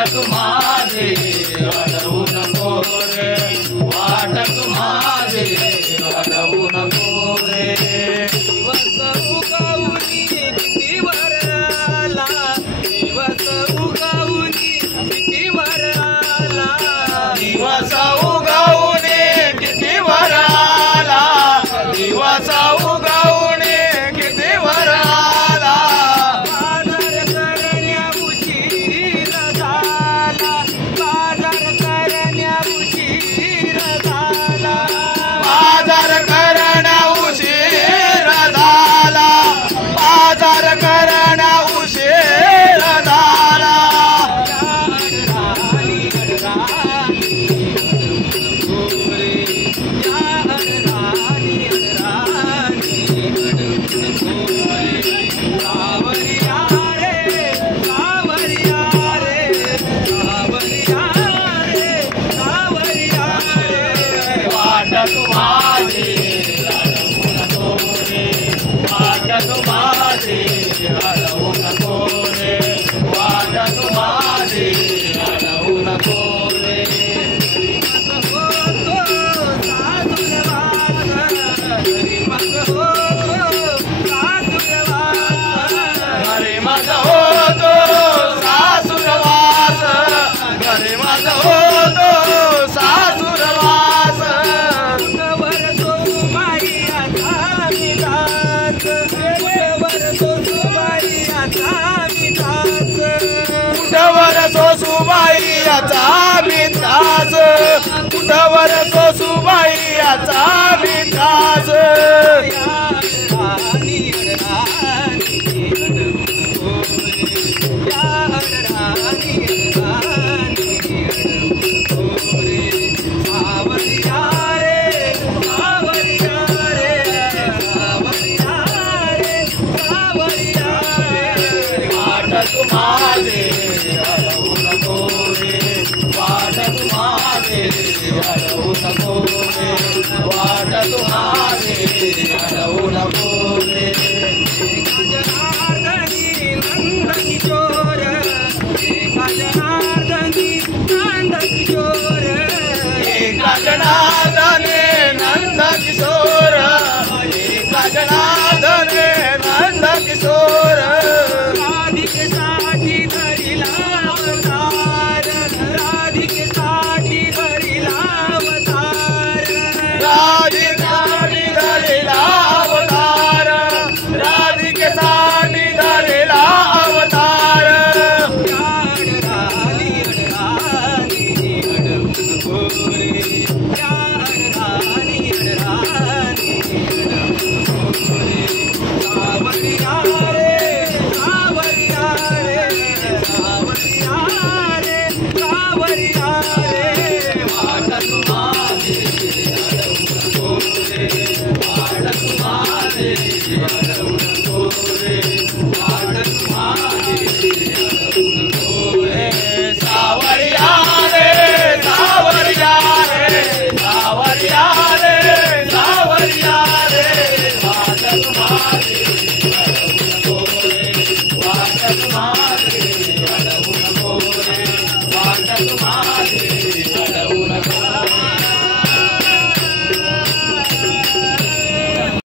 वाटत माझे अडवू नको रे, वाटत माझे अडवू नको रे. दिवस उगवली किती वर आला, दिवस उगवली किती वर आला, दिवस उगवणे किती वर आला, दिवस उगवणे किती वर आला. बाजार करण्या उशीर झाला, बाजार करण्या उशीर झाला, बाजार करणं उशीर झाला, बाजार करणं उशीर झाला. राणी राणी गोरे, या राणी राणी गोरे, सावरिया रे, सावरिया रे, सावरिया रे, सावरिया रे. वाटत माझे अडवू नको रे, वाटत माझे अडवू नको रे, वाटत माझे अडवू नको रे. घरी माझा होतो सासूरवास, घरी माझा होतो सासूरवास. कुठवर सोसूबाई आता मी जात, कुठवर सोसूबाई आता मी जात, कुठवर सोसूबाई याचा बिंदास, कुठवर सोसूबाई याचा बिंदास. राणी राणी अडवू नको रे, या राणी राणी अडवू नको रे. सावरिया रे, सावरिया रे, सावरिया रे, सावरिया रे. वाटत माझे अडवू नको रे, वाटत माझे अडवू नको रे, वाटत माझे अडवू नको रे. जनार्दनी नंद किशोर, एका जनार्दनी नंद किशोर, एका जनार्दने नंद किशोर, एका जनार्दने नंद किशोर. राधिकेसाठी धरिला अवतार, राधिकेसाठी धरिला अवतार, राधिकेसाठी धरलेला अवतार, राधिकेसाठी धरलेला अवतार. राणी राणी अडवू नको रे, राणी राणी अडवू नको रे. सावरिया रे, सावरिया रे, सावरिया रे, सावरिया रे. वाटत माझे अडवू नको रे, वाटत माझे अडवू नको रे, वाटत माझे अडवू नको रे. सावरिया रे, सावरिया रे, सावरिया रे, सावरिया रे. वाटत माझे अडवू नको रे, वाटत माझे अडवू नको रे, वाटत माझे